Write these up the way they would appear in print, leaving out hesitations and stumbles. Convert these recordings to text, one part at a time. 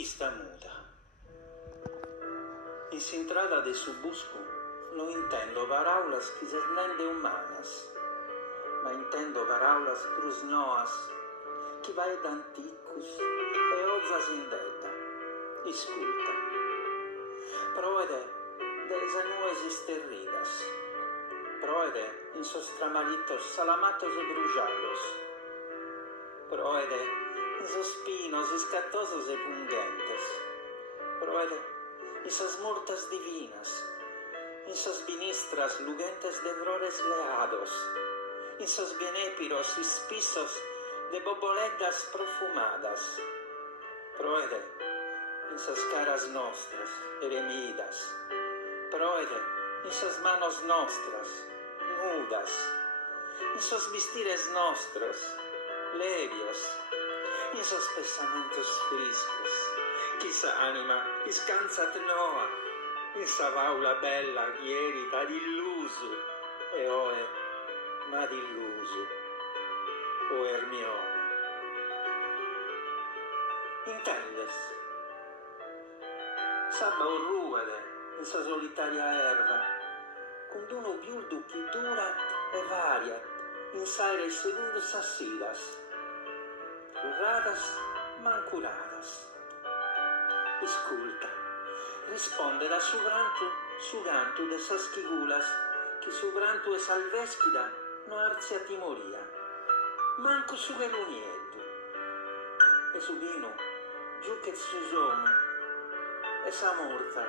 Ista muda. In s'intrada de su buscu no intendo paraulas que se nende humanas, ma intendo paraulas crusnoas que vai d'anticus e ozas in dedda. Isculta. Proede de nues esterridas. Proede in sos tramalitos salamatos e brujados. Proede in sos pinos escatosos e pungentes. Proede in sos murtas divinas, in sos ministras lugentes de flores leados, in sos bienépiros ispisos de boboledas profumadas. Proede in sos caras nostras, eremidas. Proede in sos manos nostras, nudas, in sos vestires nostros, levios, in sos pensamentos friscos, chi s'anima iscansat noa, in sa vaula bella ieri t'ad illuso, e oe m'ad illuso, o Ermione. Intendes? Sabba o ruede in sa solitaria erva, con uno biurdu chi durat e variat in saere segundos sassidas, ruradas mancuradas. Esculta, risponde da su grantu de sas chigulas, che su grantu e salvesquida no arzia timoria, manco su velunieddu, e su vino giuchet su sono, e sa morta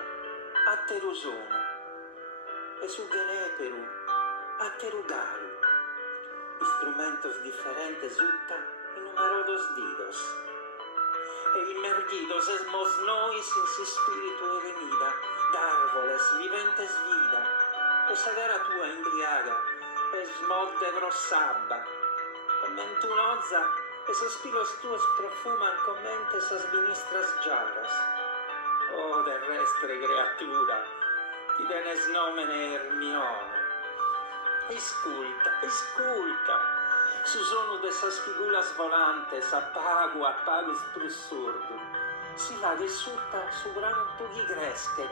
atteru sono, e su geneperu atteru galu, instrumentos diferentes utta in numerodos didos, e immergidos esmos nois in si spiritu eremida, d'arvoles viventes vida, e sa gara tua imbriaga, e smolte grossabba, comment un'ozza, e sospiros tuos profuman commente sas ministras giaras. O terrestre creatura, ti tenes nomene Ermione. Isculta, su sono de sas figuras volantes, apago sprussurdu, si la sutta su grantu chi crescet,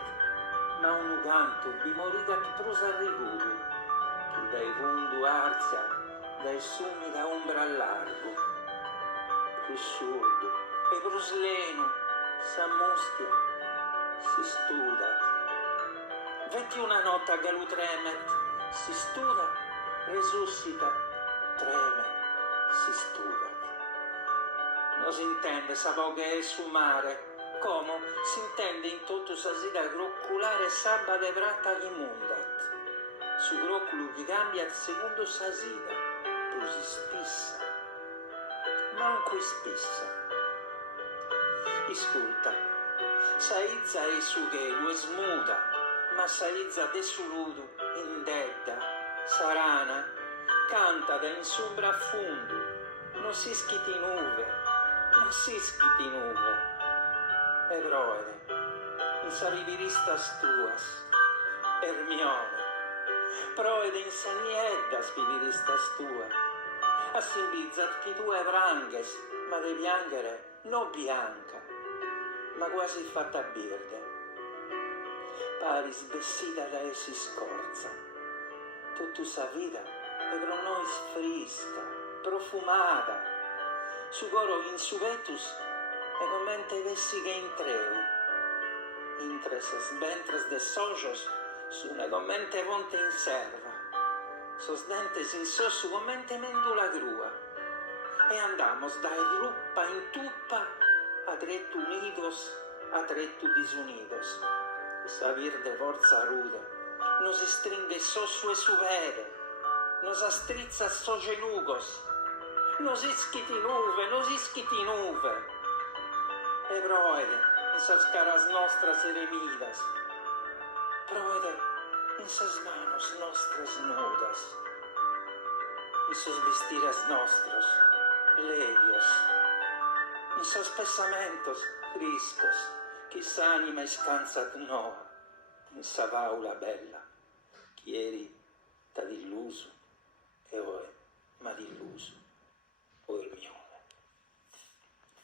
ma unu cantu bimorigat prus arrigudu, chi dai vundu arzia, dai sumi da ombra al largo, prus surdu e prus lenu, s'ammustia, si studat. Vetti una nota galu tremet, si studa, resuscita, treme, si studa. Non si intende sa voga e su mare, como si intende in tutto sa sida grocculare sabba de bratta immundat. Su grocculu chi cambiat secondo sa sida, plus ispissa, manco ispissa. Isculta, sa izza e su ghelu es muda, ma sa izza de su ludu in dedda, sarana, canta da in sombra a fundu, non si schiti nuve, e broede, in sa viviristas tuas, Ermione, proede in sa nieddas viviristas tua, assimbizzat chi tu evranges, ma de bianghere no bianca, ma quasi fatta birde. Pari sbessita da essi scorza, tutto sa vida e pro nois frisca, profumata, su coro in su vetus e commente vessi che intre ses ventres de sojos su ne commente vonte in serva, sos dentes in sossu commente mendula grua, e andamos da ruppa in tuppa a trettu unidos, a trettu disunidos. Sa vir de forza rude, nos stringe sossu e su vede, nos astrizza so genugos, nos ischiti nuve, e proede in sas caras nostras eremidas, proede in sas manos nostras nudas, in sos vestires nostros, levios, in sos pensamentos friscos, chi s'anima iscansat noa, in sa vaula bella, chi eri t'ad illuso, e oe m'ad illuso.